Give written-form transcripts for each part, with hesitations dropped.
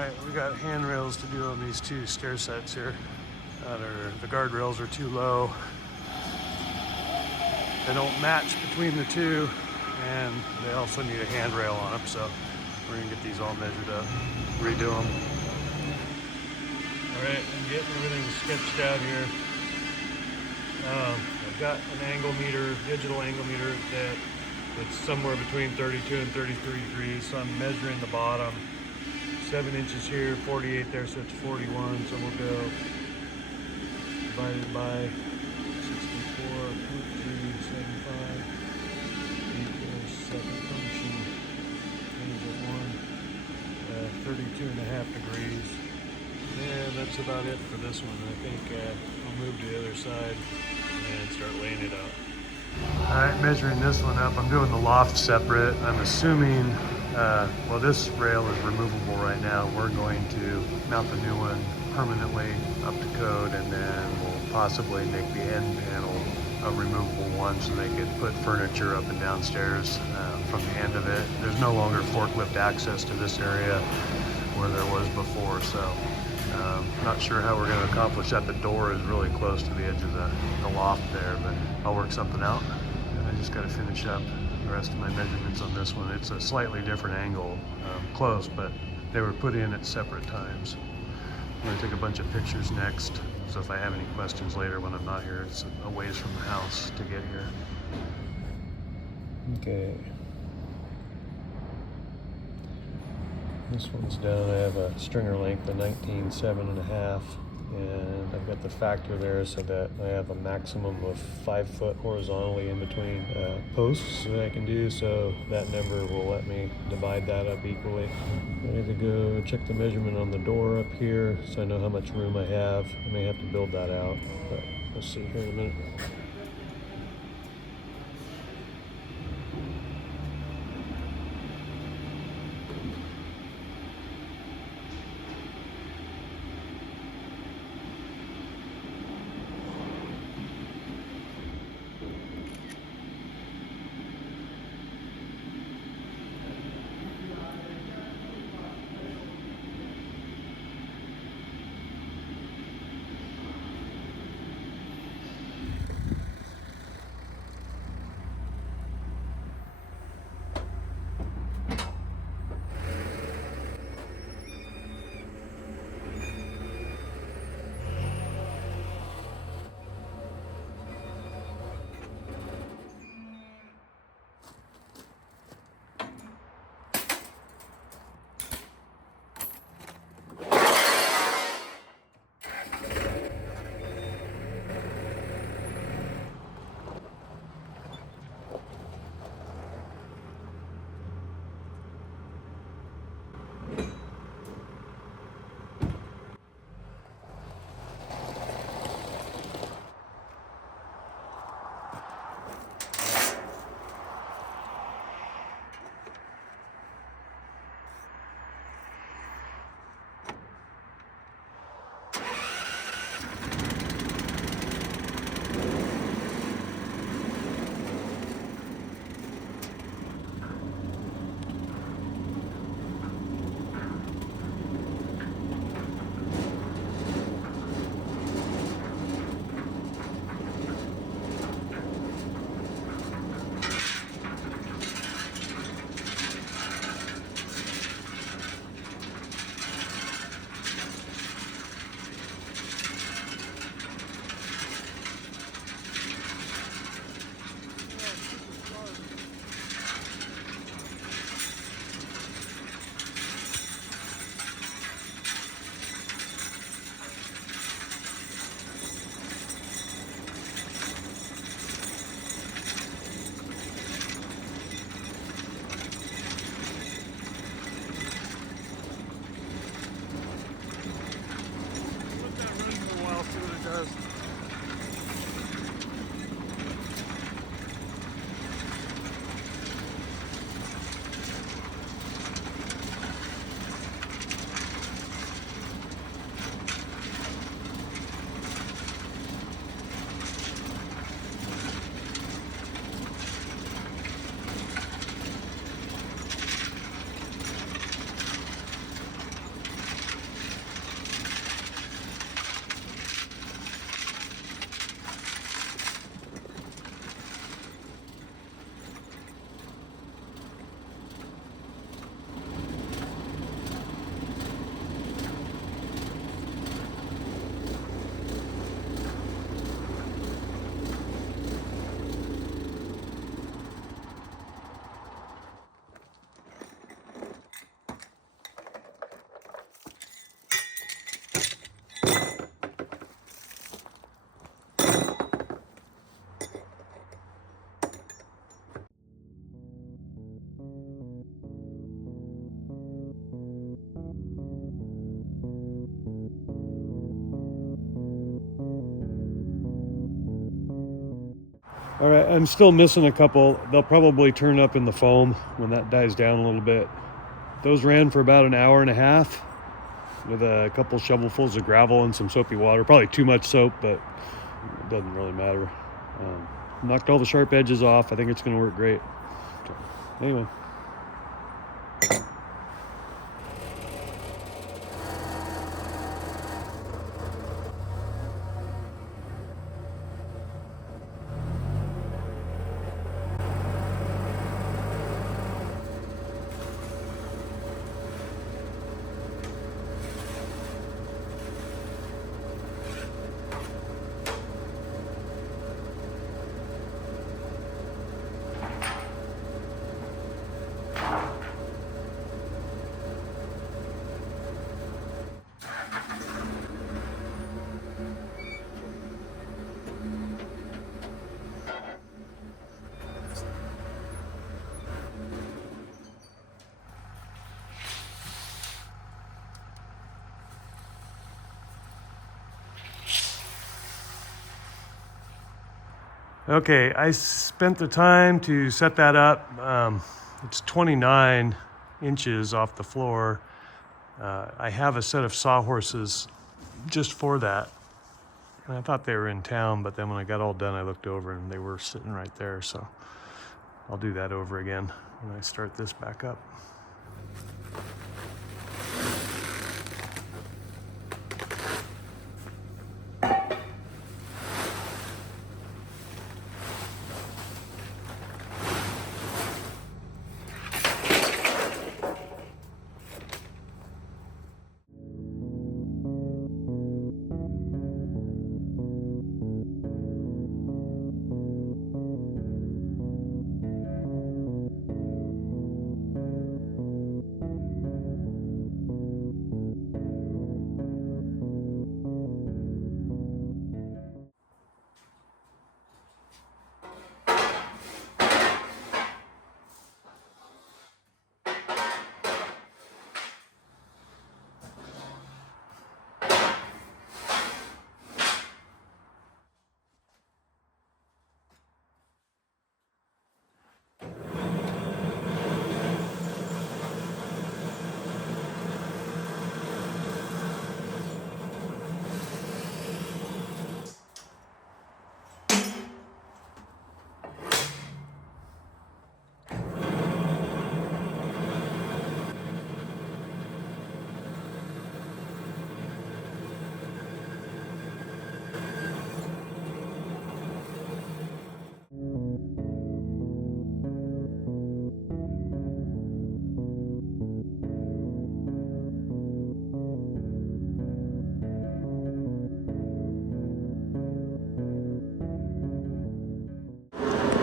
Alright, we got handrails to do on these two stair sets here. The guardrails are too low. They don't match between the two, and they also need a handrail on them, so we're gonna get these all measured up, redo them. Alright, I'm getting everything sketched out here. I've got an angle meter, digital angle meter that's somewhere between 32 and 33 degrees, so I'm measuring the bottom. 7 inches here, 48 there, so it's 41. So we'll go divided by 64.375 equals second function. There's at 32.5 degrees. And that's about it for this one. I think I'll move to the other side and start laying it out. All right, measuring this one up. I'm doing the loft separate. I'm assuming, well, this rail is removable right now. We're going to mount the new one permanently up to code, and then we'll possibly make the end panel a removable one so they could put furniture up and downstairs from the end of it. There's no longer forklift access to this area where there was before, so not sure how we're going to accomplish that. The door is really close to the edge of the loft there, but I'll work something out. And I just got to finish up the rest of my measurements on this one. It's a slightly different angle, close, but they were put in at separate times. I'm going to take a bunch of pictures next, so if I have any questions later when I'm not here, it's a ways from the house to get here. Okay. This one's done. I have a stringer length of 19.7.5, and I've got the factor there so that I have a maximum of 5 foot horizontally in between posts that I can do, so that number will let me divide that up equally. I need to go check the measurement on the door up here so I know how much room I have. I may have to build that out, but we'll see here in a minute. All right, I'm still missing a couple. They'll probably turn up in the foam when that dies down a little bit. Those ran for about an hour and a half with a couple shovelfuls of gravel and some soapy water. Probably too much soap, but it doesn't really matter. Knocked all the sharp edges off. I think it's going to work great. So, anyway. Okay, I spent the time to set that up. It's 29 inches off the floor. I have a set of sawhorses just for that. And I thought they were in town, but then when I got all done, I looked over and they were sitting right there. So I'll do that over again when I start this back up.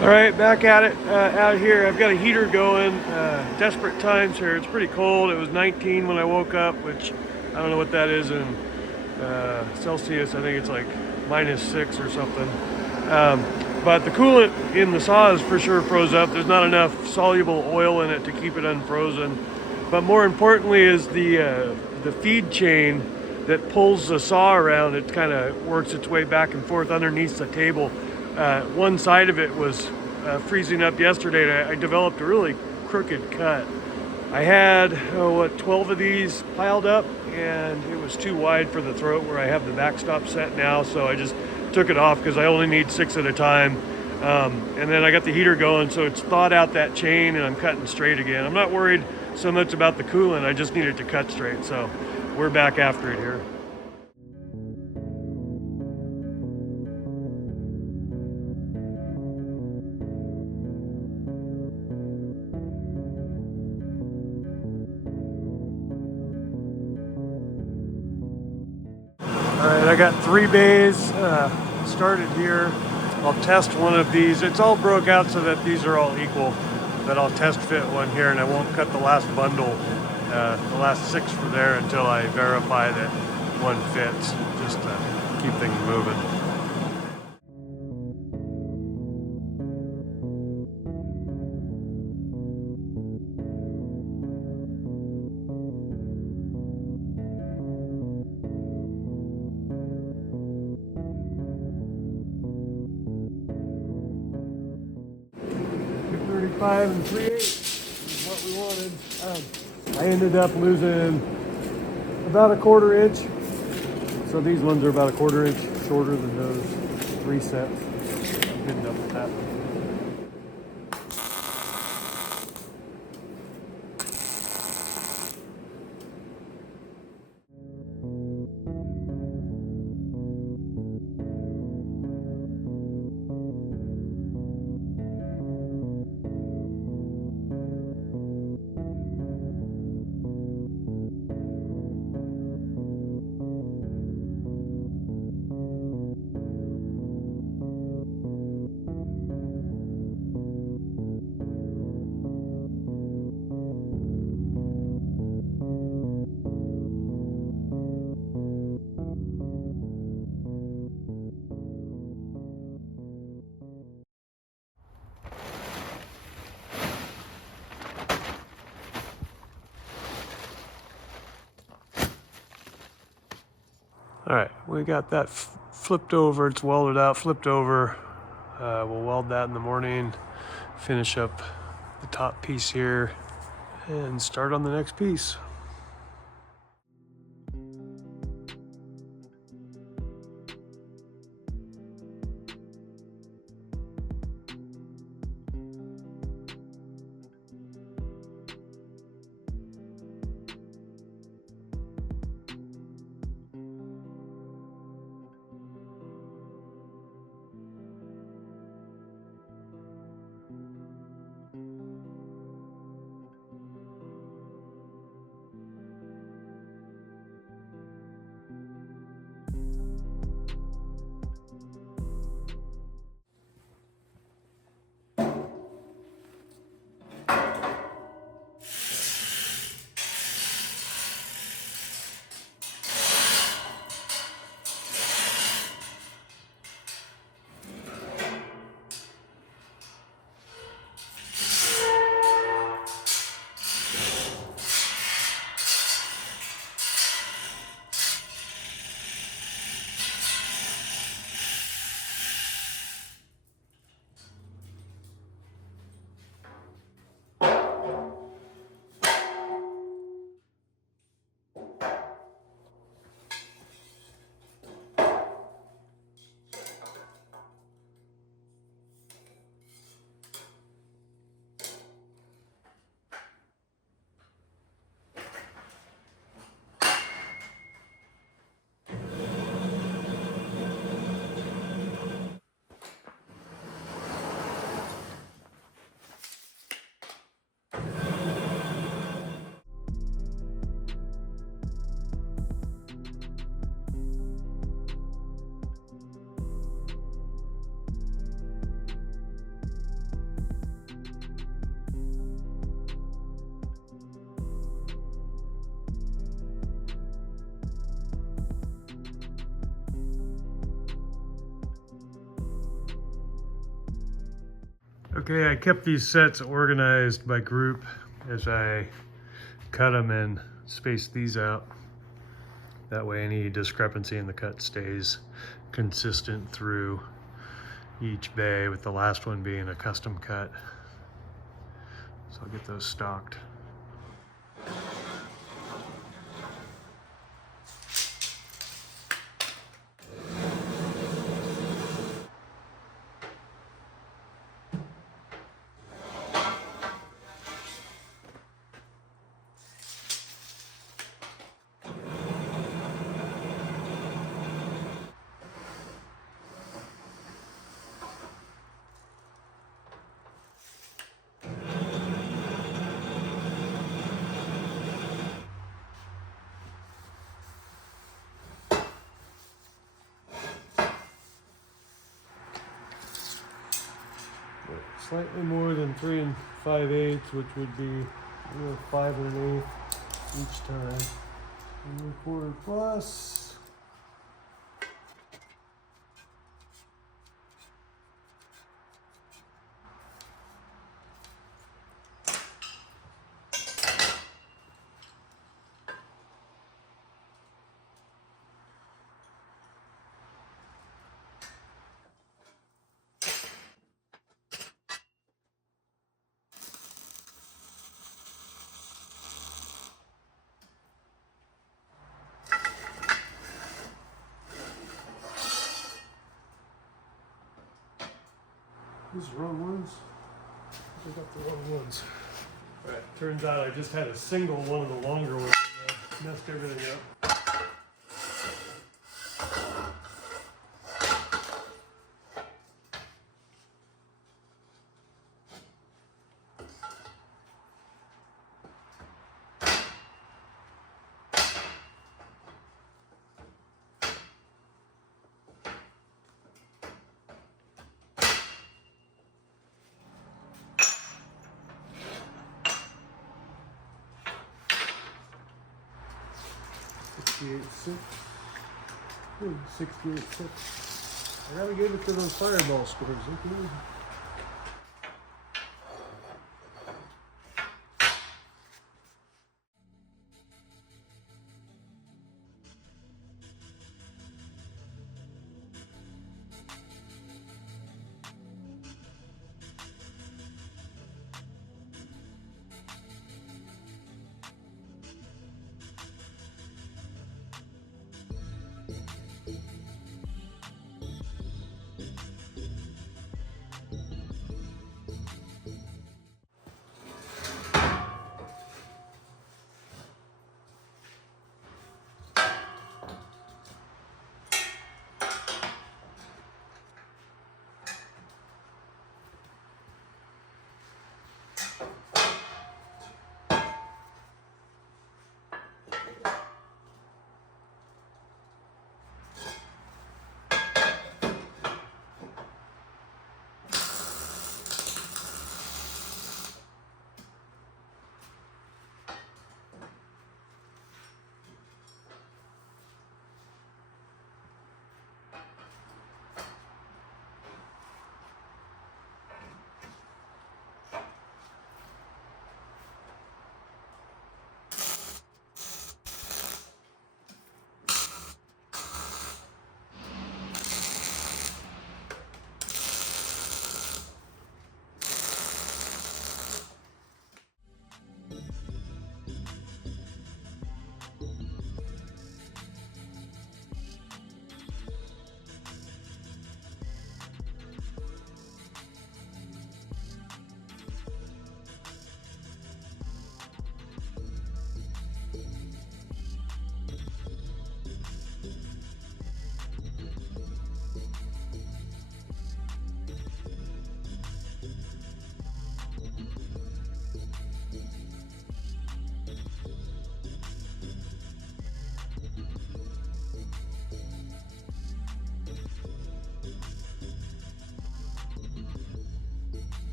All right, back at it out here. I've got a heater going. Desperate times here. It's pretty cold. It was 19 when I woke up, which I don't know what that is in Celsius. I think it's like -6 or something. But the coolant in the saw is for sure froze up. There's not enough soluble oil in it to keep it unfrozen. But more importantly is the feed chain that pulls the saw around. It kind of works its way back and forth underneath the table. One side of it was freezing up yesterday, and I developed a really crooked cut. I had 12 of these piled up, and it was too wide for the throat where I have the backstop set now, so I just took it off because I only need 6 at a time. And then I got the heater going, so it's thawed out that chain, and I'm cutting straight again. I'm not worried so much about the coolant, I just need it to cut straight, so we're back after it here. All right, I got 3 bays started here. I'll test one of these. It's all broke out so that these are all equal, but I'll test fit one here, and I won't cut the last bundle, the last 6 for there until I verify that one fits, just to keep things moving. 5 3/8 is what we wanted. I ended up losing about a 1/4 inch. So these ones are about a 1/4 inch shorter than those resets. Good enough with that. All right, we got that flipped over. It's welded out, flipped over. We'll weld that in the morning, finish up the top piece here, and start on the next piece. Okay, I kept these sets organized by group as I cut them and spaced these out. That way any discrepancy in the cut stays consistent through each bay, with the last one being a custom cut. So I'll get those stocked. Slightly more than 3 5/8, which would be 5 1/8 each time. 1 1/4 plus. these the wrong ones? I got the wrong ones. Alright, turns out I just had a single one of the longer ones. Messed everything up. $68.6. 68.6. I gotta give it to those fireball scores. Okay.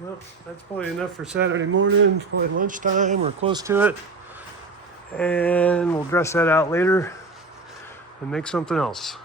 Well, that's probably enough for Saturday morning. It's probably lunchtime or close to it. And we'll dress that out later and make something else.